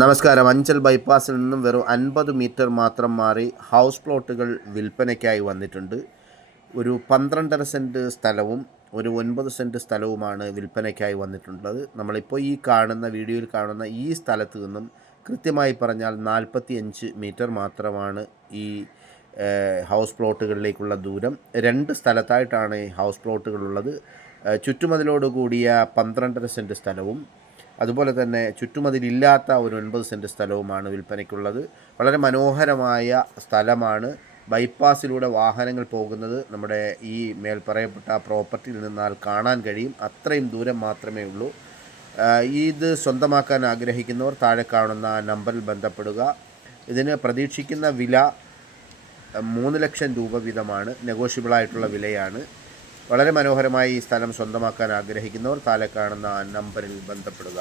നമസ്കാരം. അഞ്ചൽ ബൈപ്പാസിൽ നിന്നും വെറും അൻപത് മീറ്റർ മാത്രം മാറി ഹൗസ് പ്ലോട്ടുകൾ വിൽപ്പനയ്ക്കായി വന്നിട്ടുണ്ട്. ഒരു പന്ത്രണ്ടര സെന്റ് സ്ഥലവും ഒരു ഒൻപത് സെന്റ് സ്ഥലവുമാണ് വിൽപ്പനയ്ക്കായി വന്നിട്ടുള്ളത്. നമ്മളിപ്പോൾ ഈ കാണുന്ന വീഡിയോയിൽ കാണുന്ന ഈ സ്ഥലത്ത് നിന്നും കൃത്യമായി പറഞ്ഞാൽ നാൽപ്പത്തി അഞ്ച് മീറ്റർ മാത്രമാണ് ഈ ഹൗസ് പ്ലോട്ടുകളിലേക്കുള്ള ദൂരം. രണ്ട് സ്ഥലത്തായിട്ടാണ് ഈ ഹൗസ് പ്ലോട്ടുകളുള്ളത്. ചുറ്റുമതിലോട് കൂടിയ പന്ത്രണ്ടര സെന്റ് സ്ഥലവും അതുപോലെ തന്നെ ചുറ്റുമതിലില്ലാത്ത ഒരു ഒൻപത് സെന്റ് സ്ഥലവുമാണ് വിൽപ്പനയ്ക്കുള്ളത്. വളരെ മനോഹരമായ സ്ഥലമാണ്. ബൈപ്പാസിലൂടെ വാഹനങ്ങൾ പോകുന്നത് നമ്മുടെ ഈ മേൽ പറയപ്പെട്ട പ്രോപ്പർട്ടിയിൽ നിന്നാൽ കാണാൻ കഴിയും. അത്രയും ദൂരം മാത്രമേ ഉള്ളൂ. ഇത് സ്വന്തമാക്കാൻ ആഗ്രഹിക്കുന്നവർ താഴെ കാണുന്ന നമ്പറിൽ ബന്ധപ്പെടുക. ഇതിന് പ്രതീക്ഷിക്കുന്ന വില മൂന്ന് ലക്ഷം രൂപ വീതമാണ്. നെഗോഷ്യബിളായിട്ടുള്ള വിലയാണ്. വളരെ മനോഹരമായി ഈ സ്ഥലം സ്വന്തമാക്കാൻ ആഗ്രഹിക്കുന്നവർ താഴെ കാണുന്ന നമ്പറിൽ ബന്ധപ്പെടുക.